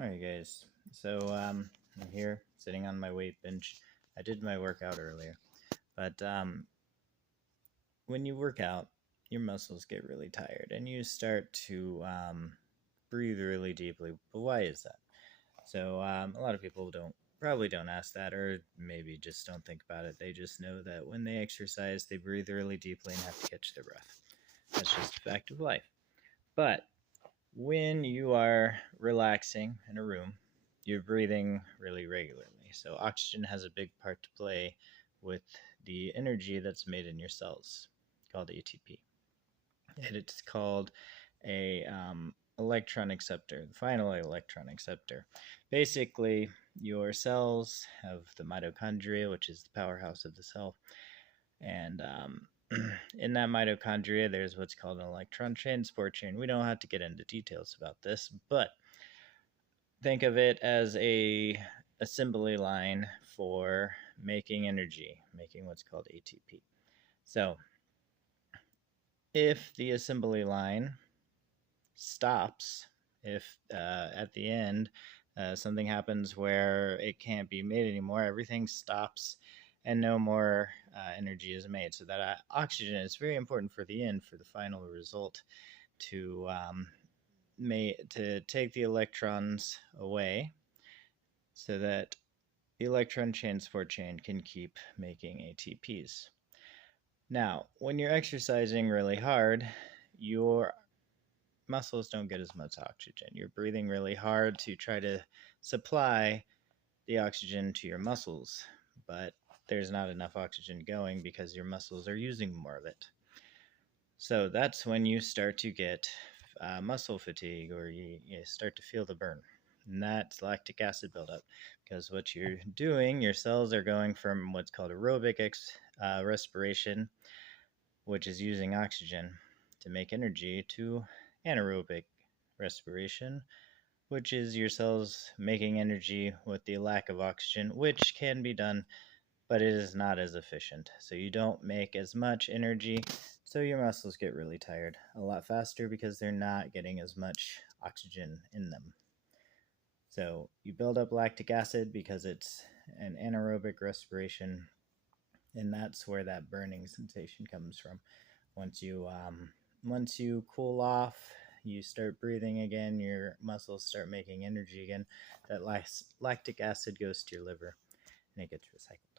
Alright guys, so I'm here sitting on my weight bench. I did my workout earlier, but when you work out, your muscles get really tired and you start to breathe really deeply. But why is that? So a lot of people probably don't ask that, or maybe just don't think about it. They just know that when they exercise, they breathe really deeply and have to catch their breath. That's just a fact of life. But when you are relaxing in a room, you're breathing really regularly. So, oxygen has a big part to play with the energy that's made in your cells, called ATP. And it's called a electron acceptor, the final electron acceptor. Basically, your cells have the mitochondria, which is the powerhouse of the cell, and in that mitochondria, there's what's called an electron transport chain. We don't have to get into details about this, but think of it as a assembly line for making energy, making what's called ATP. So, if the assembly line stops, if at the end something happens where it can't be made anymore, everything stops and no more energy is made. So that oxygen is very important for the end, for the final result, to to take the electrons away, so that the electron transport chain can keep making ATPs. Now, when you're exercising really hard, your muscles don't get as much oxygen. You're breathing really hard to try to supply the oxygen to your muscles, but there's not enough oxygen going because your muscles are using more of it. So that's when you start to get muscle fatigue, or you start to feel the burn. And that's lactic acid buildup, because what you're doing, your cells are going from what's called aerobic respiration, which is using oxygen to make energy, to anaerobic respiration, which is your cells making energy with the lack of oxygen, which can be done, but it is not as efficient. So you don't make as much energy, so your muscles get really tired a lot faster because they're not getting as much oxygen in them. So you build up lactic acid because it's an anaerobic respiration, and that's where that burning sensation comes from. Once you cool off, you start breathing again, your muscles start making energy again. That lactic acid goes to your liver and it gets recycled.